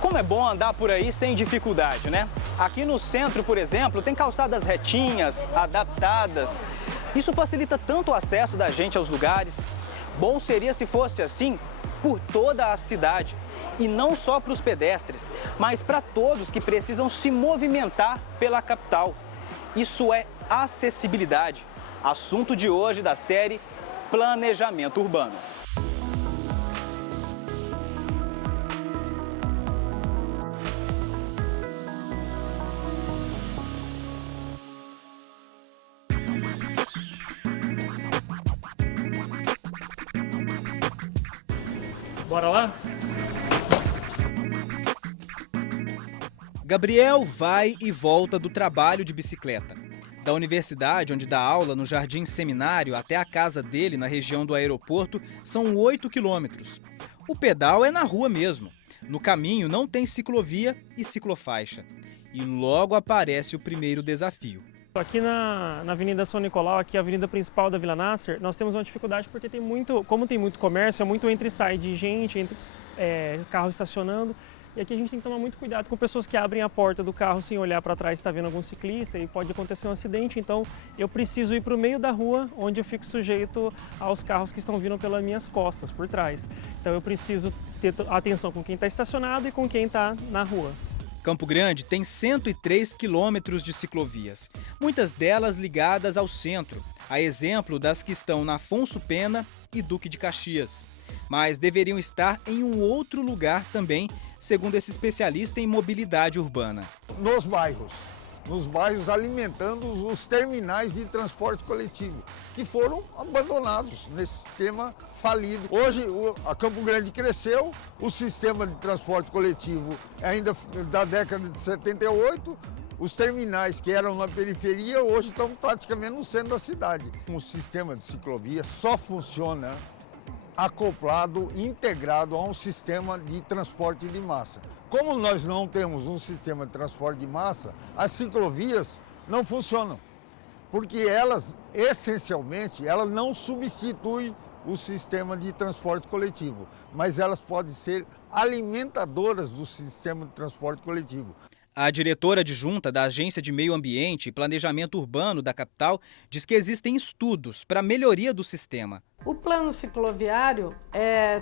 Como é bom andar por aí sem dificuldade, né? Aqui no centro, por exemplo, tem calçadas retinhas, adaptadas. Isso facilita tanto o acesso da gente aos lugares. Bom seria se fosse assim por toda a cidade. E não só para os pedestres, mas para todos que precisam se movimentar pela capital. Isso é acessibilidade. Assunto de hoje da série Planejamento Urbano. Bora lá? Gabriel vai e volta do trabalho de bicicleta. Da universidade, onde dá aula no Jardim Seminário, até a casa dele, na região do aeroporto, são 8 quilômetros. O pedal é na rua mesmo. No caminho não tem ciclovia e ciclofaixa. E logo aparece o primeiro desafio. Aqui na Avenida São Nicolau, aqui a avenida principal da Vila Nasser, nós temos uma dificuldade porque como tem muito comércio, é muito entra e sai de gente, carro estacionando. E aqui a gente tem que tomar muito cuidado com pessoas que abrem a porta do carro sem olhar para trás, está vendo algum ciclista e pode acontecer um acidente. Então eu preciso ir para o meio da rua, onde eu fico sujeito aos carros que estão vindo pelas minhas costas, por trás. Então eu preciso ter atenção com quem está estacionado e com quem está na rua. Campo Grande tem 103 quilômetros de ciclovias, muitas delas ligadas ao centro, a exemplo das que estão na Afonso Pena e Duque de Caxias. Mas deveriam estar em um outro lugar também, segundo esse especialista em mobilidade urbana. Nos bairros alimentando os terminais de transporte coletivo, que foram abandonados nesse sistema falido. Hoje a Campo Grande cresceu, o sistema de transporte coletivo ainda da década de 78, os terminais que eram na periferia hoje estão praticamente no centro da cidade. O sistema de ciclovia só funciona acoplado, integrado a um sistema de transporte de massa. Como nós não temos um sistema de transporte de massa, as ciclovias não funcionam, porque elas, essencialmente, elas não substituem o sistema de transporte coletivo, mas elas podem ser alimentadoras do sistema de transporte coletivo. A diretora adjunta da Agência de Meio Ambiente e Planejamento Urbano da capital diz que existem estudos para a melhoria do sistema. O plano cicloviário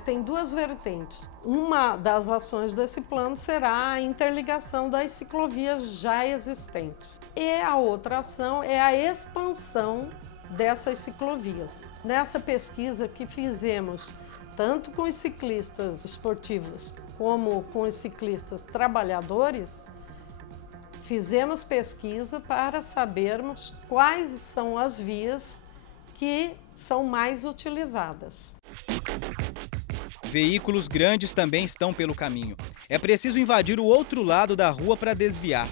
tem duas vertentes. Uma das ações desse plano será a interligação das ciclovias já existentes. E a outra ação é a expansão dessas ciclovias. Nessa pesquisa que fizemos, tanto com os ciclistas esportivos como com os ciclistas trabalhadores, fizemos pesquisa para sabermos quais são as vias que são mais utilizadas. Veículos grandes também estão pelo caminho. É preciso invadir o outro lado da rua para desviar.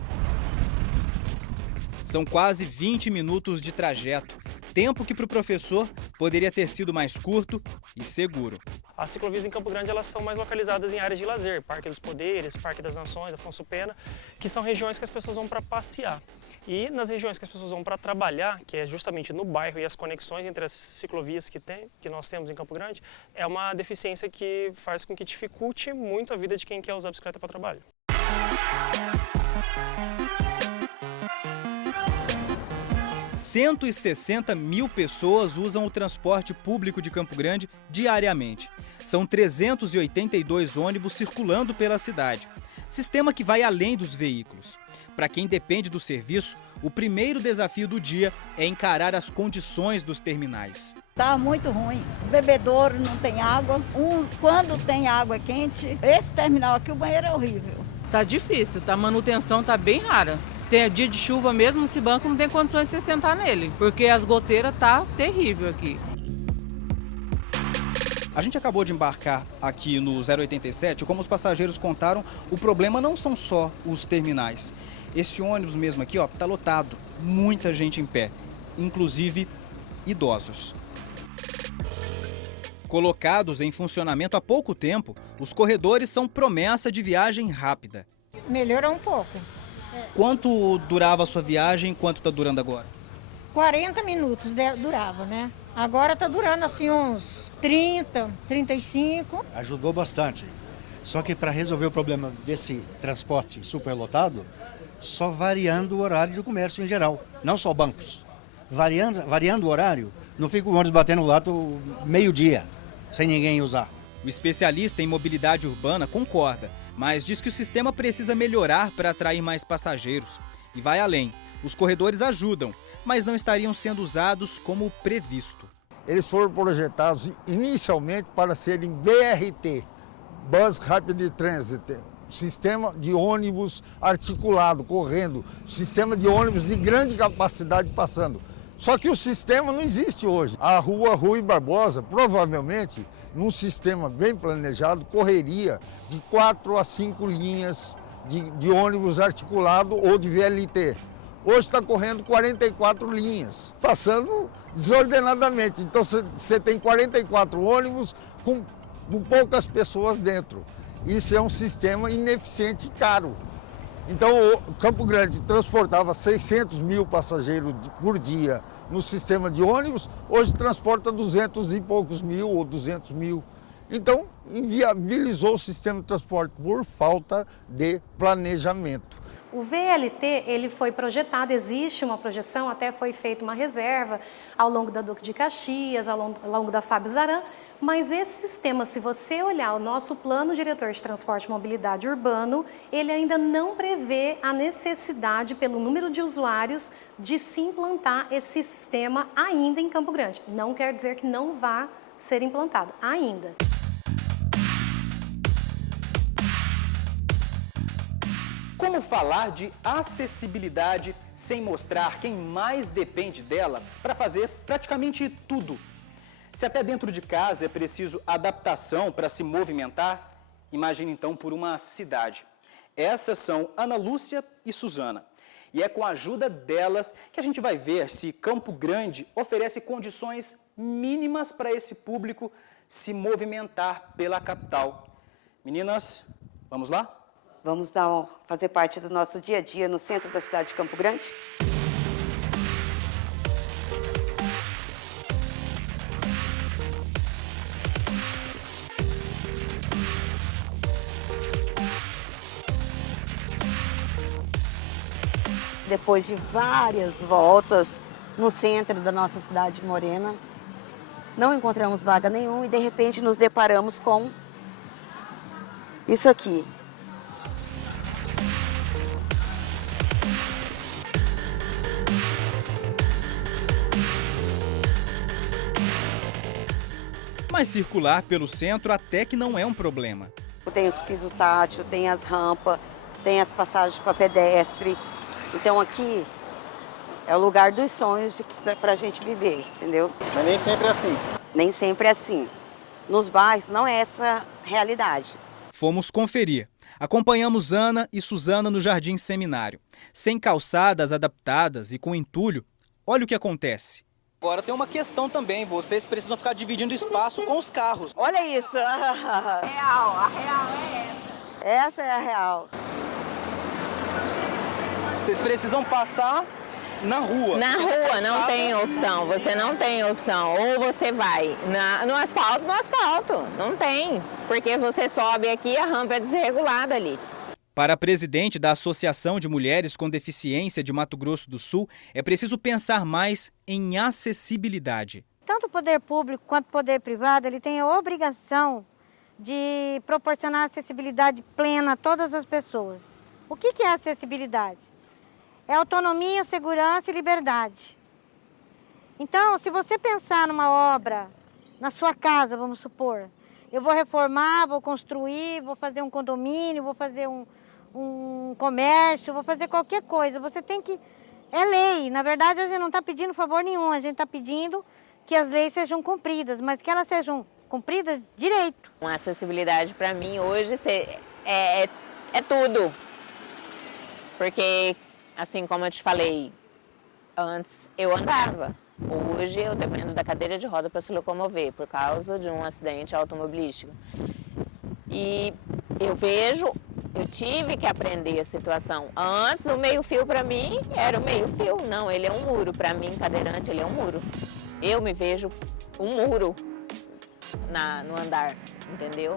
São quase 20 minutos de trajeto, tempo que para o professor poderia ter sido mais curto e seguro. As ciclovias em Campo Grande elas estão mais localizadas em áreas de lazer, Parque dos Poderes, Parque das Nações, Afonso Pena, que são regiões que as pessoas vão para passear. E nas regiões que as pessoas vão para trabalhar, que é justamente no bairro e as conexões entre as ciclovias que nós temos em Campo Grande, é uma deficiência que faz com que dificulte muito a vida de quem quer usar a bicicleta para trabalho. 160 mil pessoas usam o transporte público de Campo Grande diariamente. São 382 ônibus circulando pela cidade. Sistema que vai além dos veículos. Para quem depende do serviço, o primeiro desafio do dia é encarar as condições dos terminais. Tá muito ruim. O bebedouro não tem água. Quando tem água quente, esse terminal aqui, o banheiro é horrível. Tá difícil, a manutenção tá bem rara. Tem dia de chuva mesmo, esse banco não tem condições de você sentar nele, porque as goteiras tá terrível aqui. A gente acabou de embarcar aqui no 087, como os passageiros contaram, o problema não são só os terminais. Esse ônibus mesmo aqui, ó, tá lotado, muita gente em pé, inclusive idosos. Colocados em funcionamento há pouco tempo, os corredores são promessa de viagem rápida. Melhorou um pouco. Quanto durava a sua viagem e quanto está durando agora? 40 minutos durava, né? Agora está durando assim uns 30, 35. Ajudou bastante. Só que para resolver o problema desse transporte superlotado, só variando o horário do comércio em geral, não só bancos. Variando o horário, não fica o ônibus batendo lá do meio-dia, sem ninguém usar. O especialista em mobilidade urbana concorda, mas diz que o sistema precisa melhorar para atrair mais passageiros. E vai além. Os corredores ajudam, mas não estariam sendo usados como previsto. Eles foram projetados inicialmente para serem BRT, Bus Rapid Transit, sistema de ônibus articulado, correndo, sistema de ônibus de grande capacidade passando. Só que o sistema não existe hoje. A rua Rui Barbosa, provavelmente, num sistema bem planejado, correria de 4 a 5 linhas de ônibus articulado ou de VLT. Hoje está correndo 44 linhas, passando desordenadamente. Então você tem 44 ônibus com poucas pessoas dentro. Isso é um sistema ineficiente e caro. Então o Campo Grande transportava 600 mil passageiros por dia no sistema de ônibus, hoje transporta 200 e poucos mil ou 200 mil. Então inviabilizou o sistema de transporte por falta de planejamento. O VLT, ele foi projetado, existe uma projeção, até foi feita uma reserva ao longo da Duque de Caxias, ao longo da Fábio Zaran, mas esse sistema, se você olhar o nosso plano diretor de transporte e mobilidade urbano, ele ainda não prevê a necessidade, pelo número de usuários, de se implantar esse sistema ainda em Campo Grande. Não quer dizer que não vá ser implantado, ainda. Como falar de acessibilidade sem mostrar quem mais depende dela para fazer praticamente tudo? Se até dentro de casa é preciso adaptação para se movimentar, imagine então por uma cidade. Essas são Ana Lúcia e Suzana. E é com a ajuda delas que a gente vai ver se Campo Grande oferece condições mínimas para esse público se movimentar pela capital. Meninas, vamos lá? Vamos fazer parte do nosso dia a dia no centro da cidade de Campo Grande? Depois de várias voltas no centro da nossa cidade morena, não encontramos vaga nenhuma e de repente nos deparamos com isso aqui. Mas circular pelo centro até que não é um problema. Tem os pisos tátil, tem as rampas, tem as passagens para pedestre. Então aqui é o lugar dos sonhos para a gente viver, entendeu? Mas nem sempre é assim. Nem sempre é assim. Nos bairros não é essa realidade. Fomos conferir. Acompanhamos Ana e Suzana no Jardim Seminário. Sem calçadas adaptadas e com entulho, olha o que acontece. Agora tem uma questão também, vocês precisam ficar dividindo espaço com os carros. Olha isso! A real é essa. Essa é a real. Vocês precisam passar na rua. Na rua, não tem opção, você não tem opção. Ou você vai no asfalto, não tem. Porque você sobe aqui, a rampa é desregulada ali. Para a presidente da Associação de Mulheres com Deficiência de Mato Grosso do Sul, é preciso pensar mais em acessibilidade. Tanto o poder público quanto o poder privado, ele tem a obrigação de proporcionar acessibilidade plena a todas as pessoas. O que é acessibilidade? É autonomia, segurança e liberdade. Então, se você pensar numa obra na sua casa, vamos supor, eu vou reformar, vou construir, vou fazer um condomínio, vou fazer um comércio, vou fazer qualquer coisa. Você tem que... É lei. Na verdade, a gente não está pedindo favor nenhum. A gente está pedindo que as leis sejam cumpridas, mas que elas sejam cumpridas direito. A acessibilidade, para mim, hoje é tudo. Porque, assim como eu te falei, antes eu andava. Hoje eu dependo da cadeira de roda para se locomover por causa de um acidente automobilístico. E eu tive que aprender a situação. Antes o meio-fio para mim era o meio-fio. Não, ele é um muro. Para mim, cadeirante, ele é um muro. Eu me vejo um muro no andar, entendeu?